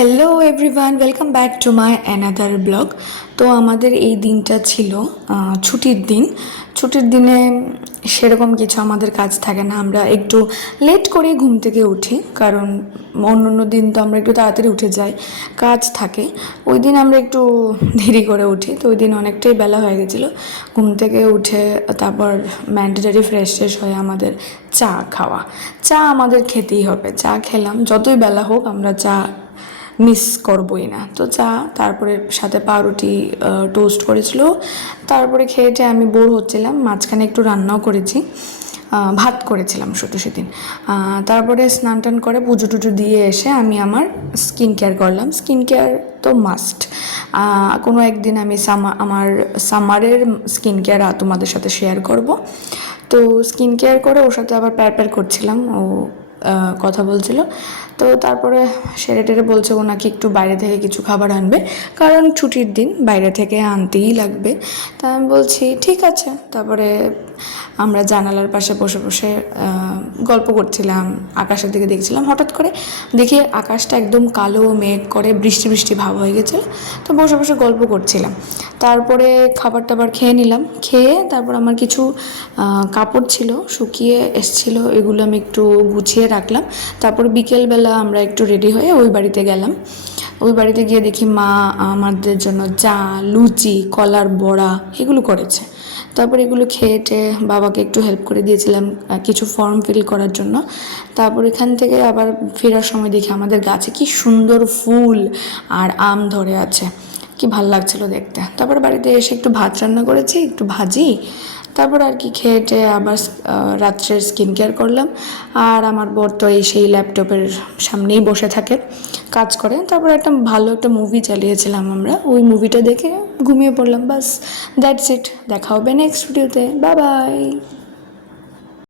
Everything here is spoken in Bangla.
Hello everyone, welcome back to my another blog. তো আমাদের এই দিনটা ছিল ছুটির দিন। ছুটির দিনে সেরকম কিছু আমাদের কাজ থাকে না, আমরা একটু লেট করে ঘুম থেকে উঠি, কারণ অন্য অন্য দিন তো আমরা একটু তাড়াতাড়ি উঠে যাই, কাজ থাকে। ওই দিন আমরা একটু দেরি করে উঠি, তো ওই দিন অনেকটাই বেলা হয়ে গেছিলো। ঘুম থেকে উঠে তারপর ম্যান্ডেটারি ফ্রেশ ট্রেশ হয়ে আমাদের চা খাওয়া, চা আমাদের খেতেই হবে। চা খেলাম, যতই বেলা হোক আমরা চা মিস করবই না। তো চা, তারপরে সাথে পাউরুটি টোস্ট করেছিল। তারপরে খেয়েটে আমি বোর হচ্ছিলাম, মাঝখানে একটু রান্নাও করেছি, ভাত করেছিলাম শুধু সেদিন। তারপরে স্নান টান করে পুজো টুজো দিয়ে এসে আমি আমার স্কিন কেয়ার করলাম। স্কিন কেয়ার তো মাস্ট। কোনো একদিন আমি আমার সামারের স্কিন কেয়ার তোমাদের সাথে শেয়ার করব। তো স্কিন কেয়ার করে ওর সাথে আবার প্যার করছিলাম, ও কথা বলছিল। তো তারপরে সেরে টেরে বলছে ও নাকি একটু বাইরে থেকে কিছু খাবার আনবে, কারণ ছুটির দিন বাইরে থেকে আনতেই লাগবে। তা আমি বলছি ঠিক আছে। তারপরে আমরা জানালার পাশে বসে বসে গল্প করছিলাম, আকাশের দিকে দেখছিলাম। হঠাৎ করে দেখি আকাশটা একদম কালো মেঘ করে বৃষ্টি বৃষ্টি ভাব হয়ে গেছিলো। তো বসে বসে গল্প করছিলাম। তারপরে খাবার টাবার খেয়ে নিলাম। খেয়ে তারপর আমার কিছু কাপড় ছিল শুকিয়ে এসেছিলো, এগুলো আমি একটু গুছিয়ে রাখলাম। তারপর বিকেলবেলা আমরা একটু রেডি হয়ে ওই বাড়িতে গেলাম। ওই বাড়িতে গিয়ে দেখি মা আমাদের জন্য চা, লুচি, কলার বড়া এগুলো করেছে। তারপর এগুলো খেয়েটে বাবাকে একটু হেল্প করে দিয়েছিলাম কিছু ফর্ম ফিল করার জন্য। তারপর এখান থেকে আবার ফেরার সময় দেখি আমাদের গাছে কি সুন্দর ফুল আর আম ধরে আছে, কি ভাল লাগছিল দেখতে। তারপর বাড়িতে এসে একটু ভাত রান্না করেছি, একটু ভাজি। তারপর আর কি খেয়েটে আবার রাত্রের স্কিন কেয়ার করলাম। আর আমার বর তো এই সেই ল্যাপটপের সামনেই বসে থাকে, কাজ করে। তারপর একটা ভালো একটা মুভি চালিয়েছিলাম আমরা, ওই মুভিটা দেখে ঘুমিয়ে পড়লাম। বাস, দ্যাটস ইট। দেখা হবে নেক্সট ভিডিওতে। Bye bye.